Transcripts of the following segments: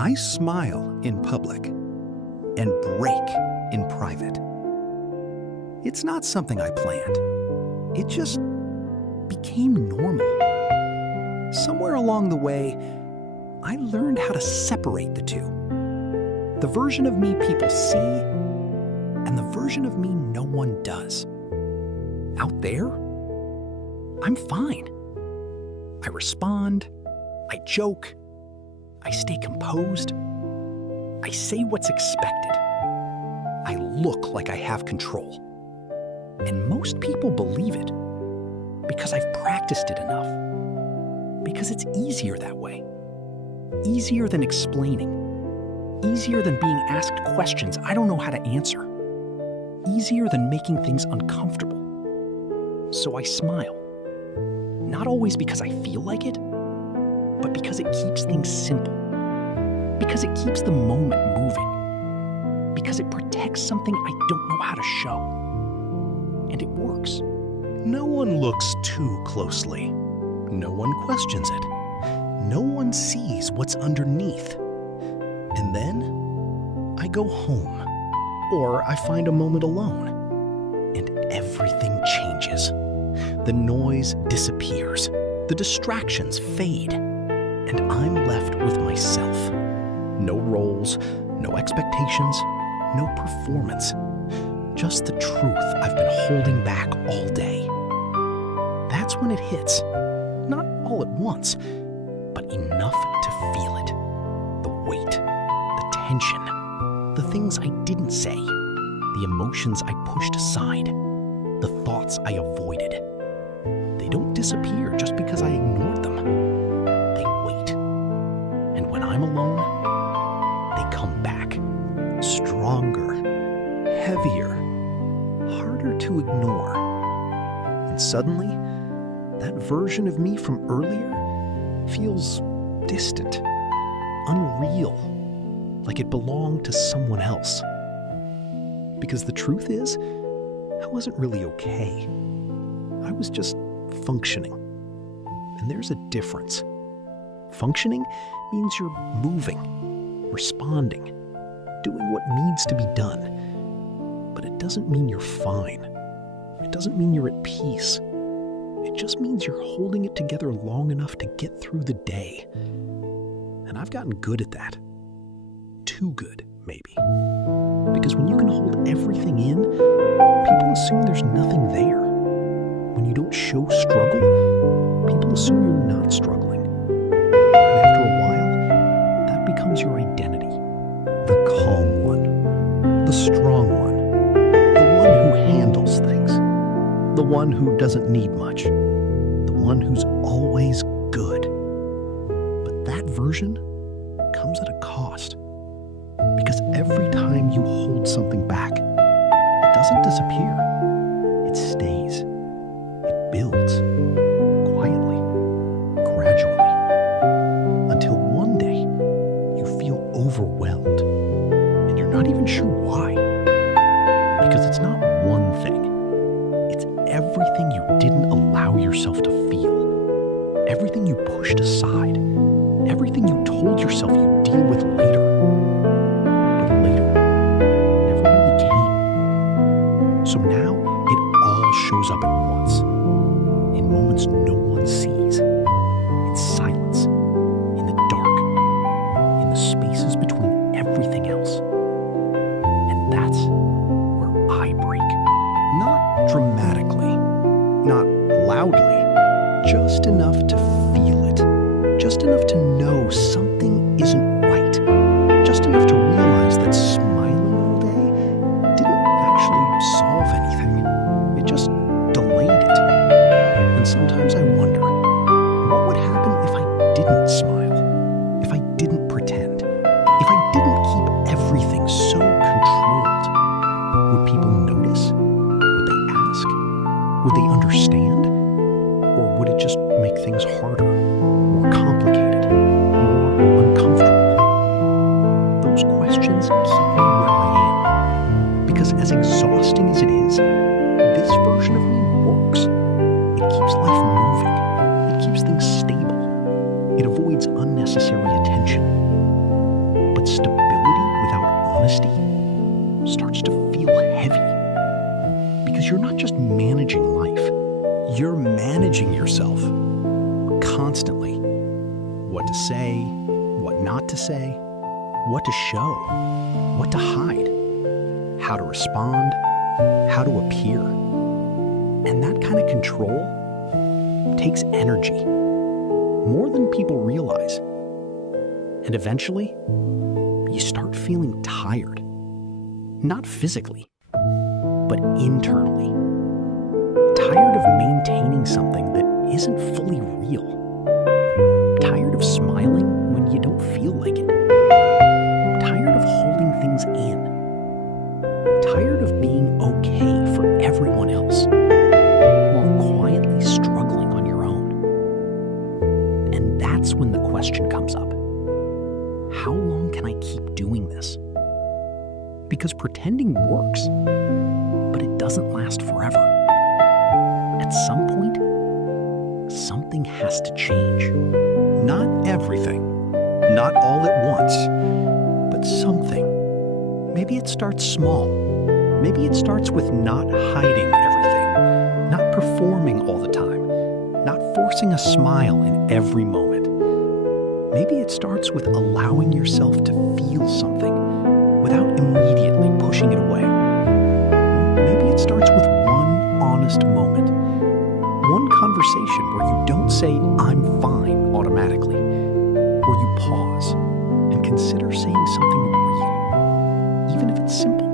I smile in public and break in private. It's not something I planned. It just became normal. Somewhere along the way, I learned how to separate the two. The version of me people see and the version of me no one does. Out there, I'm fine. I respond, I joke, I stay composed, I say what's expected. I look like I have control. And most people believe it because I've practiced it enough. Because it's easier that way. Easier than explaining. Easier than being asked questions I don't know how to answer. Easier than making things uncomfortable. So I smile. Not always because I feel like it, but because it keeps things simple. Because it keeps the moment moving. Because it protects something I don't know how to show. And it works. No one looks too closely. No one questions it. No one sees what's underneath. And then I go home, or I find a moment alone, and everything changes. The noise disappears, the distractions fade, and I'm left with myself. No roles, no expectations, no performance. Just the truth I've been holding back all day. That's when it hits. Not all at once, but enough to feel it. The weight, the tension, the things I didn't say, the emotions I pushed aside, the thoughts I avoided. They don't disappear just because I ignored them. They wait. And when I'm alone, they come back. Stronger, heavier, harder to ignore. And suddenly, that version of me from earlier feels distant, unreal, like it belonged to someone else. Because the truth is, I wasn't really okay. I was just functioning. And there's a difference. Functioning means you're moving, responding, doing what needs to be done. But it doesn't mean you're fine. It doesn't mean you're at peace. It just means you're holding it together long enough to get through the day. And I've gotten good at that. Too good, maybe. Because when you can hold everything in, people assume there's nothing there. When you don't show struggle, people assume you're not struggling. And after a while, that becomes your identity. The calm one. The strong one. The one who handles things. The one who doesn't need much. The one who's always good. But that version comes at a cost. Because every time you hold something back, it doesn't disappear. It stays. It builds. Quietly. Gradually. Until one day, you feel overwhelmed. And you're not even sure why. Because it's not one thing. It's everything you didn't allow yourself to feel. Everything you pushed aside. Everything you told yourself you'd deal with later. But later never really came. So now it all shows up at once. In moments no one sees. In silence. In the dark. In the spaces between everything else. And that's where I break. Not dramatically, not loudly, just enough to feel it. Just enough to know something isn't right. Just enough to realize that smiling all day didn't actually solve anything. It just delayed it. And sometimes I wonder, what would happen if I didn't smile? If I didn't pretend? If I didn't keep everything so controlled? Would people notice? Would they ask? Would they understand? Or would it just make things harder, more complicated? managing yourself constantly. What to say, what not to say, what to show, what to hide, how to respond, how to appear. And that kind of control takes energy, more than people realize. And eventually, you start feeling tired. Not physically, but internally. Tired of maintaining something that isn't fully real. Tired of smiling when you don't feel like it. Tired of holding things in. Tired of being okay for everyone else while quietly struggling on your own. And that's when the question comes up. How long can I keep doing this? Because pretending works, but it doesn't last forever. At some point, something has to change. Not everything, not all at once, but something. Maybe it starts small. Maybe it starts with not hiding everything, not performing all the time, not forcing a smile in every moment. Maybe it starts with allowing yourself to feel something without immediately pushing it away. Maybe it starts with one honest moment, one conversation where you don't say, "I'm fine," automatically, where you pause and consider saying something real, even if it's simple,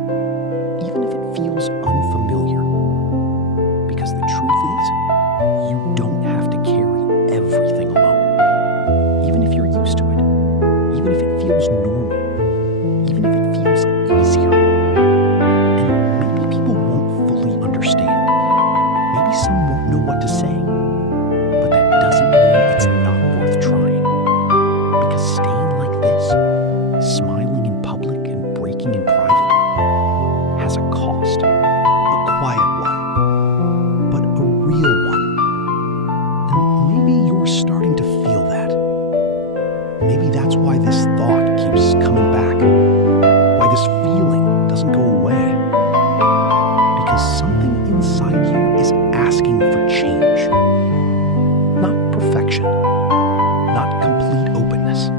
even if it feels unfamiliar. Because the truth is, you don't have to carry everything alone. Even if you're used to it, even if it feels normal, even if it feels easier. And maybe people won't fully understand. Maybe some won't know what to say. But that doesn't mean it's not worth trying. Because staying like this, smiling in public and breaking in private, has a cost. A quiet one, but a real one. And maybe you're starting to feel that. Maybe that's why this thought keeps coming back, why this feeling doesn't go away. Because something inside you is asking for change. Not perfection, not complete openness,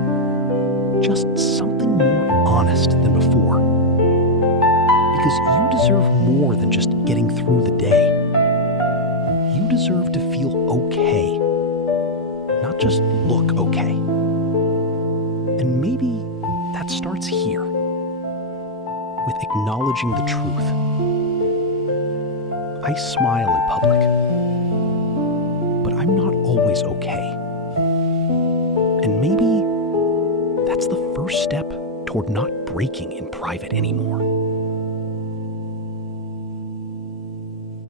just something more honest than before. Because you deserve more than just getting through the day. You deserve to feel okay, not just look okay. And maybe that starts here, with acknowledging the truth. I smile in public, but I'm not always okay. And maybe that's the first step toward not breaking in private anymore.